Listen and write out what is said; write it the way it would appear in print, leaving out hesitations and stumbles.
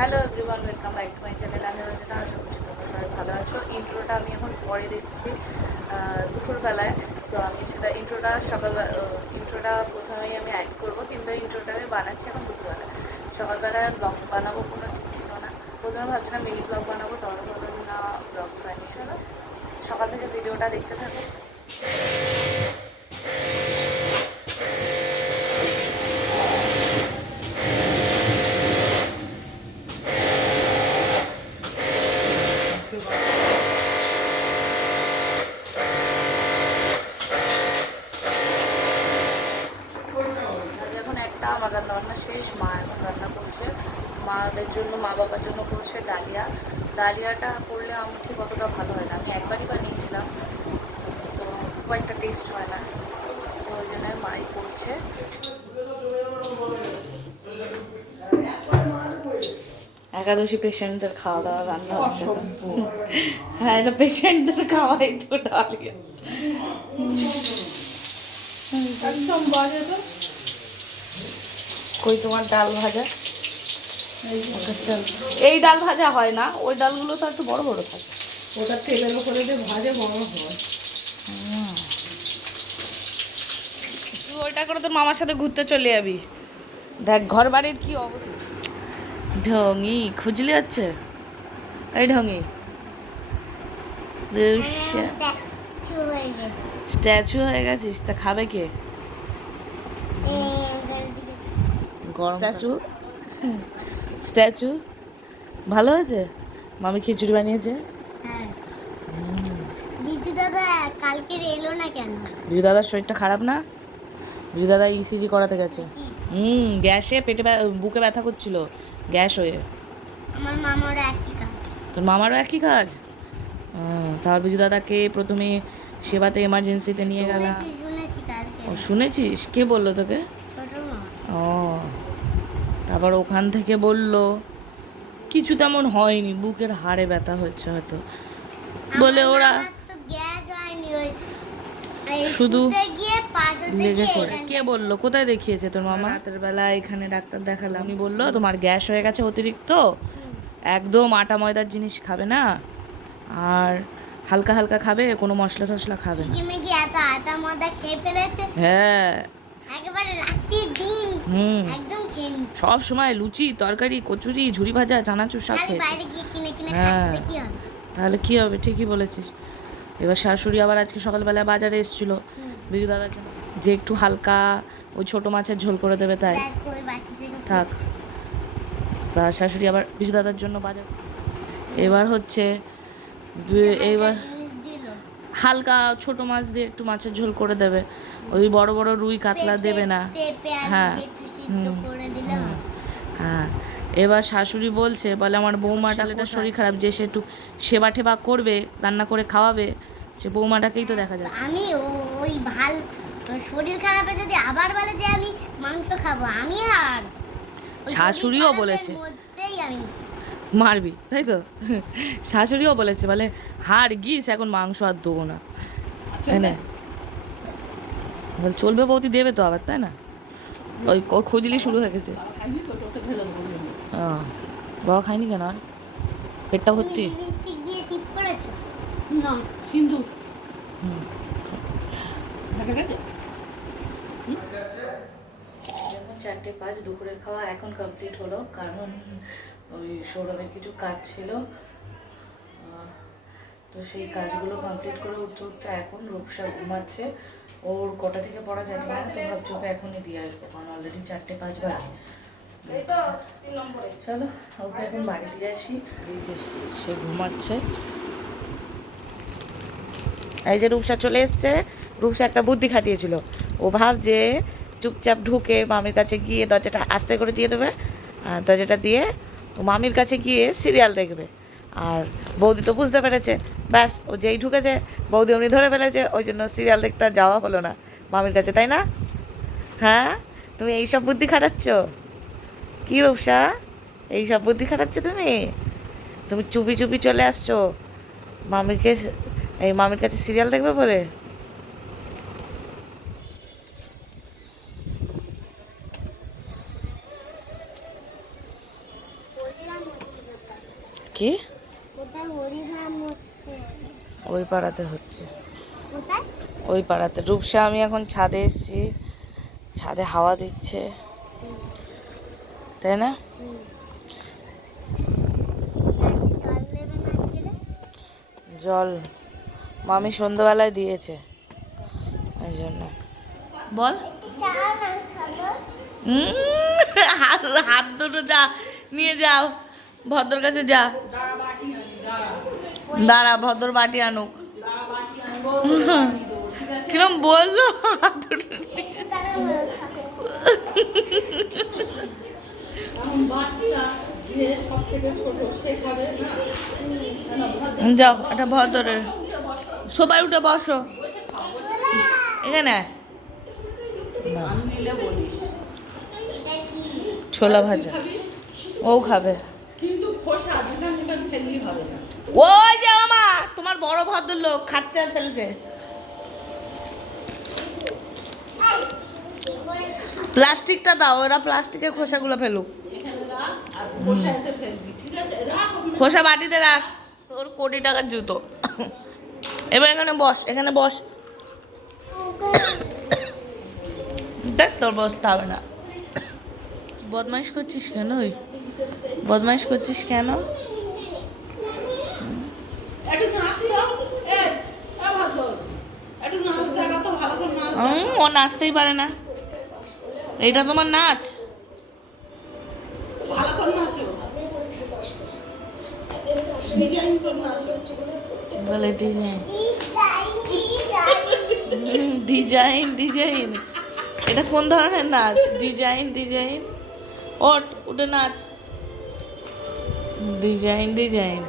Hello everyone, welcome back to my channel. আমি রঞ্জিতা, আশা করছি তোমরা সবাই ভালো আছো। ইন্ট্রোটা আমি এখন পরে দিচ্ছি দুপুরবেলায়। তো আমি সেটা ইন্ট্রোটা প্রথমেই আমি অ্যাড করবো, কিন্তু ইন্ট্রোটা আমি বানাচ্ছি এখন দুপুরবেলা। সকালবেলায় ব্লগ বানাবো কোনো ঠিক ছিল না। প্রথমে ভাবছিলাম মিনি ব্লগ বানাবো, তাহলে ভাবলাম না, ব্লগ বানিয়েছো না, সকাল থেকে ভিডিওটা দেখতে থাকো। আমার রান্না বান্না শেষ, মা এখন রান্না করছে। মাদের জন্য, মা বাবার জন্য করছে ডালিয়াটা করলে আমার ঠিক অতটা ভালো হয় না। আমি একবারই বানিয়েছিলাম, তো খুব একটা টেস্ট হয় না, তো ওই জন্য মাই করছে। একাদশী পেশেন্টদের খাওয়া দাওয়া রান্না হচ্ছে। হ্যাঁ, এটা পেশেন্টদের খাওয়াই তো ডালিয়া। কই তোমার ডাল ভাজা? এই ডাল ভাজা হয় না, ওই ডালগুলো তো একটু বড় বড় থাকে। ওটা তেলের উপরে দিয়ে ভাজে বড় হয়। তুই ওইটা করে তোর মামার সাথে ঘুরতে চলে যাবি। দেখ ঘর বাড়ির কি অবস্থা। ঢঙি খুঁজলি হচ্ছে, এই ঢঙি স্ট্যাচু হয়ে গেছিস। তা খাবে কে? স্ট্যাচু স্ট্যাচু ভালো হয়েছে। মামি খিচুড়ি বানিয়েছে। বিজু দাদা কালকে এলো না কেন? বিজু দাদার শরীরটা খারাপ না? বিজু দাদা ইসিজি করাতে গেছে। গ্যাসে পেটে বুকে ব্যথা করছিল, গ্যাস হয়ে। আমার মামারও একই কাজ। তোর মামারও একই কাজ? তাহলে বিজু দাদাকে প্রথমে সেবাতে এমার্জেন্সিতে নিয়ে গেলাম। শুনেছি কালকে। ও শুনেছিস? কে বললো তোকে? ছোট মা। ও, তারপর ওখান থেকে বলল কিছু তেমন হয়নি, বুকের হাড়ে ব্যথা হচ্ছে হয়তো বলে ওরা তো গ্যাস হয়নি, ওই শুধু গিয়ে পাশে লেগেছে। কে বললো? কোথায় দেখিয়েছে তোর মামা? রাতের বেলা এখানে ডাক্তার দেখালাম, উনি বললো তোমার গ্যাস হয়ে গেছে অতিরিক্ত, একদম আটা ময়দার জিনিস খাবে না, আর হালকা হালকা খাবে, কোনো মশলা টশলা খাবে না। এত আটা ময়দা খেয়ে ফেলেছে। হ্যাঁ, একেবারে রাত্রি দিন একদম খেয়ে নি। সব সময় লুচি তরকারি কচুরি ঝুরি ভাজা চানাচুর সব খেয়েছে। বাইরে গিয়ে কিনে কিনে হ্যাঁ, খাচ্ছে, কি হবে? তাহলে কি হবে? ঠিকই বলেছিস। এবার শাশুড়ি আবার আজকে সকালবেলা বাজারে এসেছিলো বিজু দাদার জন্য, যে একটু হালকা ওই ছোটো মাছের ঝোল করে দেবে, তাই থাক। তা শাশুড়ি আবার বিজু দাদার জন্য বাজার, এবার হচ্ছে এইবার হালকা ছোট মাছ দিয়ে একটু মাছের ঝোল করে দেবে, ওই বড় বড় রুই কাতলা দেবে না। হ্যাঁ হ্যাঁ, এবার শাশুড়ি বলছে, বলে আমার বৌমাটার শরীর খারাপ, যে সে একটু সেবা টেবা করবে, রান্না করে খাওয়াবে, সে বৌমাটাকেই তো দেখা যায়। আমি ওই শরীর খারাপে যদি আবার বলে যে আমি মাংস খাবো, আমি আর শাশুড়িও বলেছে আমি মারবি, তাই তো? শাশুড়িও বলেছে, বলে হার গিস এখন মাংস আর দেবো না, তাই না? চলবে বৌদি, দেবে তো আবার, তাই না? ওই খুঁজলি শুরু হয়ে গেছে। বাবা খাইনি কেন? আর পেটটা ভর্তি? না, সিন্দুর। এখন 4:05, দুপুরের খাওয়া এখন কমপ্লিট হলো, কারণ ওই সৌরভের কিছু কাজ ছিল, তো সেই কাজগুলো কমপ্লিট করে উঠতে উঠতে এখন রূপসা ঘুমাচ্ছে। ওর কটা থেকে পড়া জানি না, তো ভাবছি ওকে এখনই দিয়ে আসবো, কারণ অলরেডি 4:05 বাজে। চলো ওকে এখন বাড়ি দিয়ে আসি। সে ঘুমাচ্ছে। এই যে রূপসা চলে এসছে। রূপসা একটা বুদ্ধি খাটিয়েছিল, ও ভাবছে চুপচাপ ঢুকে মামির কাছে গিয়ে দরজাটা আস্তে করে দিয়ে দেবে, আর দরজাটা দিয়ে ও মামির কাছে গিয়ে সিরিয়াল দেখবে। আর বৌদি তো বুঝতে পেরেছে, ব্যাস ও যেই ঢুকেছে বৌদি উনি ধরে ফেলেছে, ওই জন্য সিরিয়াল দেখতে যাওয়া হলো না মামির কাছে, তাই না? হ্যাঁ, তুমি এইসব বুদ্ধি খাটাচ্ছ কি রূপসা? এইসব বুদ্ধি খাটাচ্ছ তুমি? তুমি চুপি চুপি চলে আসছো মামিকে, এই মামির কাছে সিরিয়াল দেখবে বলে। হরিধাম হচ্ছে কোথায়? কি কোথায় হরিধাম হচ্ছে? ওই পাড়াতে হচ্ছে, কোথায়? ওই পাড়াতে। রূপসা আমি এখন ছাদে এসেছি, ছাদে হাওয়া দিচ্ছে, তাই না? জল নেবে না আজকে রে? জল মামি সন্ধ্যাবেলায় দিয়েছে, ওই জন্য। বল। একটু চা না খাবো? হাত হাত দুটো যা নিয়ে যাও, ভদ্রর কাছে যা। দাঁড়া, ভদ্র বাটি আনুক। কিরম বললো, হাত দুটো নিয়ে। একটু দাঁড়াও, থাকো। এখন বাচ্চা যে সব থেকে ছোট সে খাবে না। যাও, এটা ভদ্রের। সবাই উঠে বসো এখানে। না, আমি নিলে বলিস এটা কি? ছোলা ভাজা ও খাবে। কিন্তু খোসা দোকান দোকান ফেললেই হবে না। ওই যে মামা, তোমার বড় ভদ্রলোক খাচ্ছে আর ফেলছে। কি করে খাবো? প্লাস্টিকটা দাও, ওরা প্লাস্টিকের খোসাগুলো ফেলুক। এখানে রাখ আর খোসা এতে ফেলবি, ঠিক আছে? রাখ ওখানে। খোসা বাটিতে রাখ, তোর কোটি টাকার জুতো। এবার এখানে বস, এখানে বস। দেখ, তোর বসতে হবে না। বদমাইশ করছিস কেন? ওই বদমাইশ করছিস কেন? একটু নাচ তো, এই ভদ্র, একটু নাচ দেখা তো, ভালো করে নাচ। ও নাচতেই পারে না। এইটা তোমার নাচ? ভালো করে নাচো, ডিজাইন করে নাচো। বলে ডিজাইন, ডিজাইন। Design design. এটা কোন ধরনের নাচ? Design design. ওঠ, উঠে নাচ। Design design.